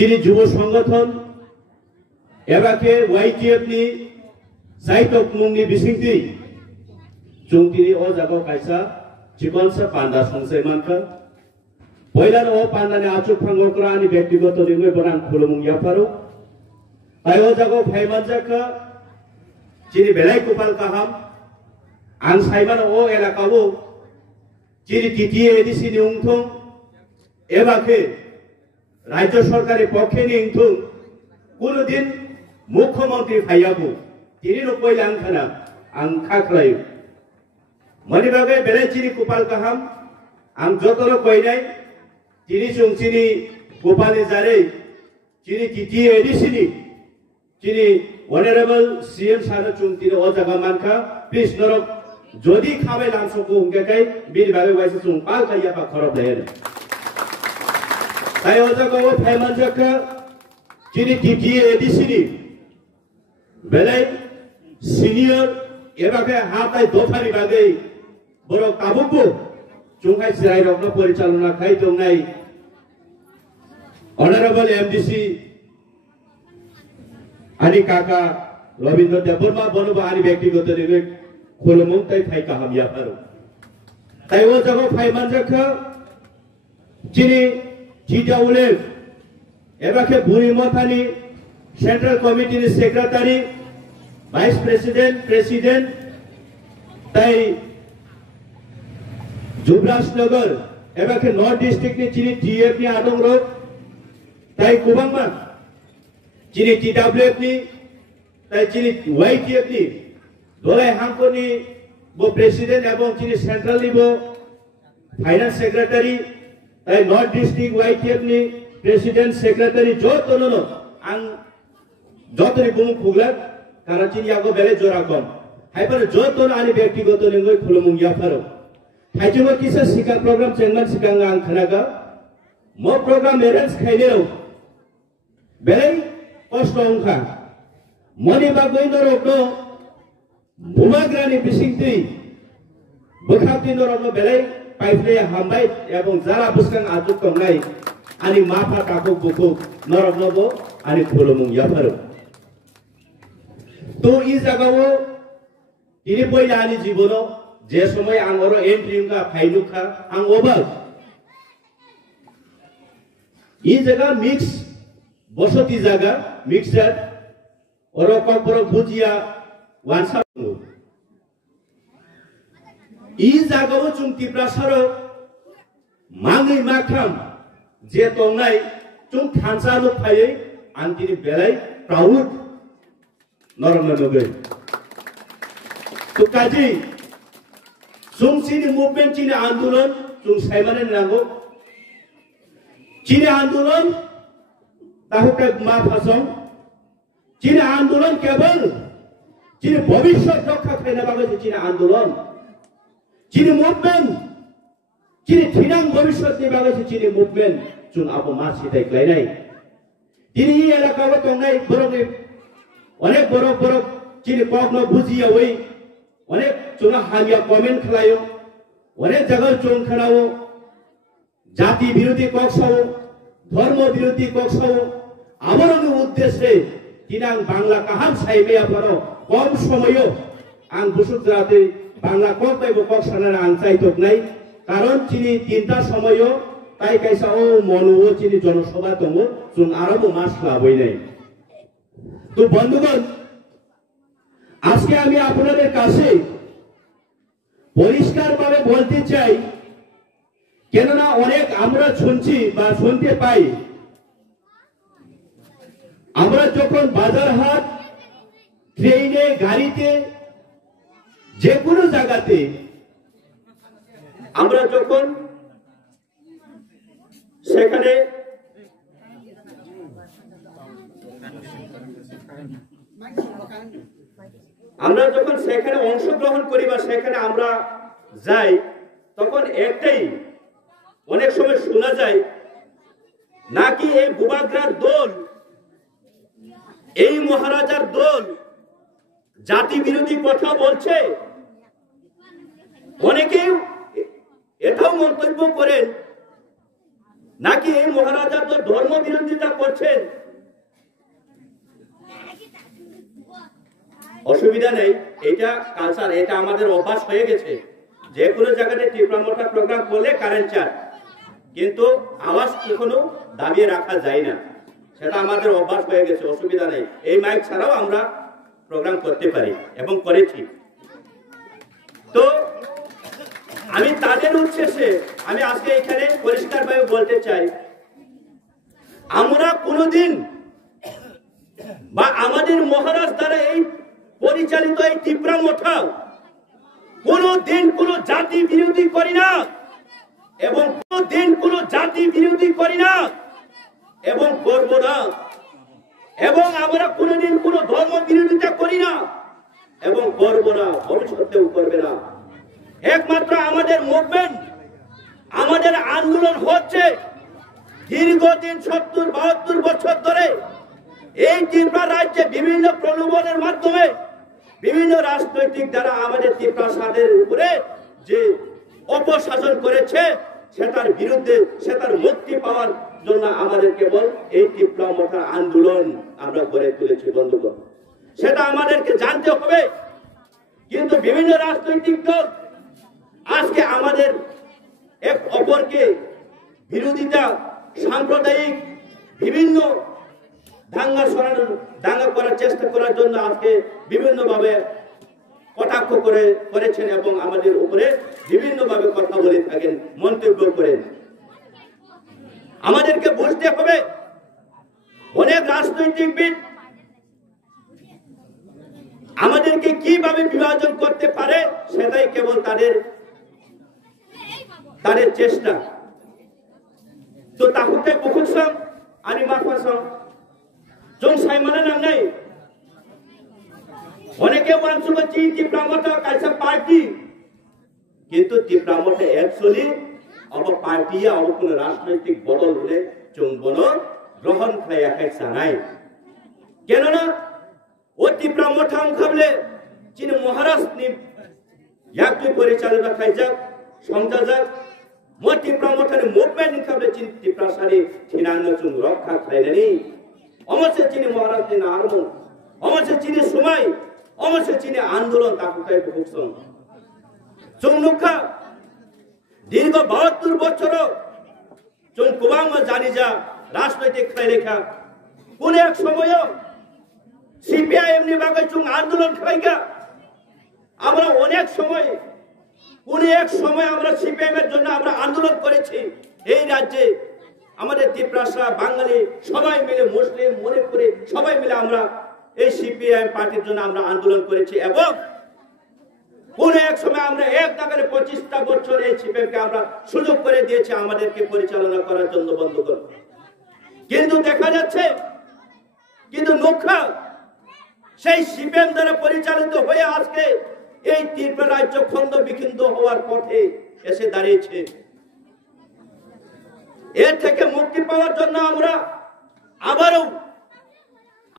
chini jubo সংগঠন এবাকে YTF ni saitok mungni bisingti chungtini o jago kaisa chikonsa panda songsai manka पहिला ओ पान्दाने आचुक फांगोकरा अनि व्यक्तिगत निगै बनान खुलुमुं याफारो तायो जागो फाइमानजाका चिनि बेलाय कुपाल काहाम आं साइमान ओ एलाकाबो चिनि टिटी एडिसि नि उंथुं एबाके राज्य सरकारि पक्षे नि उंथुं कुनु दिन मुख्यमंत्री फाइयाबो तिनि नो पहिला आं खाना आं खाख्लायो मनि बागे बेलाय चिनि कुपाल काहाम आं जतरो कइनाय chini chung chini gopani jare chini titi edisini chini honorable CM sara chung tini o jaga manka please norok jodi khabai lamso ko hungke kai bini bagai waisa chung pal kai ya pa khorob dayer tai o jaga o phaiman jaka chini titi edisini belai senior ebagai hatai dofari bagai borok tabubu chungkai sirai rokno porichalona khai tongnai Honorable MDC ani kaka Robindra Deborma bonoba ani ব্যক্তিগত নিবে খোলমুং তাই phi কাহাম ইয়াফারো তাই ও জায়গা phi মানজাখা চিনি চিটাউলে এবাকে বুড়ি মথানি central কমিটির secretary vice president তাই Jubarajnagar এবাকে north district ni চিনি টিএফ ni আদং রোড তাই কুবাংমা চিনি টিডব্লিউএফ ni তাই চিনি YTF ni দলাই হাংকনি বো প্রেসিডেন্ট এবং চিনি সেন্ট্রাল ni বো ফাইনান্স সেক্রেটারি তাই north district YTF ni president secretary যতনো আং যতনি বুমু খুগলা কারাচি ইয়াগো বেলে জোরা কম হাইপার যতনো আনি ব্যক্তিগত নিগৈ খুলুমুং ইয়াফারো थाइजुमा किसा सिका प्रोग्राम चेंगन सिकांगा आं खनागा मो प्रोग्राम एरेंज खाइनेरो बेलै कष्ट अंखा मनि बागै नरकनो बुमाग्रानि बिसिंति बोखाति नरकनो बेलै पाइफले हामबाय एबं जारा बुसकां आजुक तंनाय आनि माफा ताको बुकु नरकनोबो आनि खुलुमुं याफारो तो इ जागावो इनि पहिला आनि जीवनो जे समय आं अरो एंट्री का फाइनुखा आं ओबाल इ जगह मिक्स बसती जगह मिक्सर अरो कपरो भुजिया वानसा इ जगह चुं तिप्रासारो मांगै माखाम जे तंनाय चुं थानसानो फायै आं तिनि बेलाय प्राउड नरमनो नगै तो काजी Chung chini movement chini आंदोलन chung साइमाने नांगो chini आंदोलन ताहुके मा फासं chini आंदोलन केवल chini भविष्य रक्षा खाइना बागै chini आंदोलन chini movement chini थिनां भविष्य नि बागै chini movement chung आबो मा सिथाय क्लाइनाय दिनि इ एलाकाबो तंनाय बरनि अनेक बरक chini कखनो बुजियावै अनेक चुना हामिया कमेंट खलायो अनेक जगह चों खनावो जाति विरोधी कक्षाओ धर्म विरोधी कक्षाओ आमरनि उद्देश्य तिनां बांग्ला काहाम साइमेया फरो कम समयो आं बुसुद्राते बांग्ला कम पाइबो कक्षाना आं चाइतोकनाय कारण चिनि तीनटा समयो ताइ काइसा ओ मनुओ चिनि जनसभा दङो जों आराबो मास लाबैनाय तो बंधुगण আজকে আমি আপনাদের কাছে পরিষ্কারভাবে বলতে চাই কেননা অনেক আমরা শুনছি বা শুনতে পাই আমরা যখন বাজার হাট ট্রেনে গাড়িতে যে কোনো জায়গাতে আমরা যখন সেখানে আমরা যখন সেখানে অংশগ্রহণ করি বা সেখানে আমরা যাই তখন একটাই অনেক সময় শোনা যায় নাকি এই বুবাগ্রার দল এই মহারাজার দল জাতি বিরোধী কথা বলছে অনেকে এটাও মন্তব্য করেন নাকি এই মহারাজা তো ধর্ম বিরোধিতা করছেন? অসুবিধা নেই, এটা কালচার, এটা আমাদের অভ্যাস হয়ে গেছে। যে কোনো জায়গাতে টিপরা মোটা প্রোগ্রাম করলে কারেন্ট চার্জ, কিন্তু আওয়াজ কখনো দাবিয়ে রাখা যায় না, সেটা আমাদের অভ্যাস হয়ে গেছে। অসুবিধা নেই, এই মাইক ছাড়াও আমরা প্রোগ্রাম করতে পারি এবং করেছি। তো আমি তাদের উদ্দেশ্যে আমি আজকে এখানে পরিষ্কারভাবে বলতে চাই, আমরা কোনোদিন বা আমাদের মহারাজ দ্বারা এই পরিচালিত এই টিপরা মোঠা কোনদিন কোন জাতি বিরোধী করি না, এবং কোনদিন কোন জাতি বিরোধী করি না এবং করব না, এবং আমরা কোনদিন কোন ধর্ম বিরোধিতা করি না এবং করব না, ভবিষ্যতেও করবে না। একমাত্র আমাদের মুভমেন্ট, আমাদের আন্দোলন হচ্ছে দীর্ঘদিন 70-72 বছর ধরে এই ত্রিপুরা রাজ্যে বিভিন্ন প্রলোভনের মাধ্যমে বিভিন্ন রাজনৈতিক দ্বারা আমাদের ত্রিপুরা সাদের উপরে যে অপশাসন করেছে, সেটার বিরুদ্ধে, সেটার মুক্তি পাওয়ার জন্য আমাদের কেবল এই ত্রিপুরা মোটা আন্দোলন আমরা গড়ে তুলেছি বন্ধুগণ। সেটা আমাদেরকে জানতে হবে। কিন্তু বিভিন্ন রাজনৈতিক দল আজকে আমাদের এক অপরকে বিরোধিতা, সাম্প্রদায়িক বিভিন্ন দাঙ্গা করার চেষ্টা করার জন্য আজকে বিভিন্নভাবে কটাক্ষ করেছেন এবং আমাদের উপরে বিভিন্নভাবে কথা বলে থাকেন, মন্তব্য করেন। আমাদেরকে বুঝতে হবে, অনেক রাজনৈতিকবিদ আমাদেরকে কিভাবে বিভাজন করতে পারে সেটাই কেবল তাদের চেষ্টা। তো তাহলে বুকুসং আনি মাফাসং जों साइमाना नांनाय অনেকে ওয়ানসুবা চি ত্রিপুরা মোটা কাইসা পার্টি, কিন্তু ত্রিপুরা মোটা অ্যাকচুয়ালি অব পার্টিয়া অব কোন রাজনৈতিক বদল হলে চুংবন গ্রহণ খাইয়াখাই সানাই। কেননা ও ত্রিপুরা মোটা অংখাবলে চিনি মহারাজ নি ইয়াকটি পরিচালনা খাইজাক সংজাজাক মো ত্রিপুরা মোটানি মুভমেন্ট নিখাবলে চিনি ত্রিপুরা সারি ঠিনান্ন চুং রক্ষা খাইনানি অমসে চিনি মহারাজ দিন আরম অমসে চিনি সময় অমসে চিনি আন্দোলন তাকুতাই বুকসং চুং নুখা দীর্ঘ 72 বছর চুং কুবাং জানি যা রাজনৈতিক খাইলেখা কোন এক সময় সিপিআইএম নি বাগে চুং আন্দোলন খাইগা আমরা অনেক সময় কোন এক সময় আমরা সিপিআইএম এর জন্য আমরা আন্দোলন করেছি। এই রাজ্যে আমাদের ত্রিপুরা বাঙালি সবাই মিলে, মুসলিম মণিপুরি সবাই মিলে আমরা এই সিপিআইএম পার্টির জন্য আমরা আন্দোলন করেছি, এবং কোন এক সময় আমরা এক নাগারে 25টা বছর এই সিপিআইএমকে আমরা সুযোগ করে দিয়েছি আমাদেরকে পরিচালনা করার জন্য বন্ধুগণ। কিন্তু দেখা যাচ্ছে, কিন্তু নোখা সেই সিপিআইএম দ্বারা পরিচালিত হয়ে আজকে এই ত্রিপুরা রাজ্য খন্ড বিখিন্দ হওয়ার পথে এসে দাঁড়িয়েছে। এর থেকে মুক্তি পাওয়ার জন্য আমরা আবারও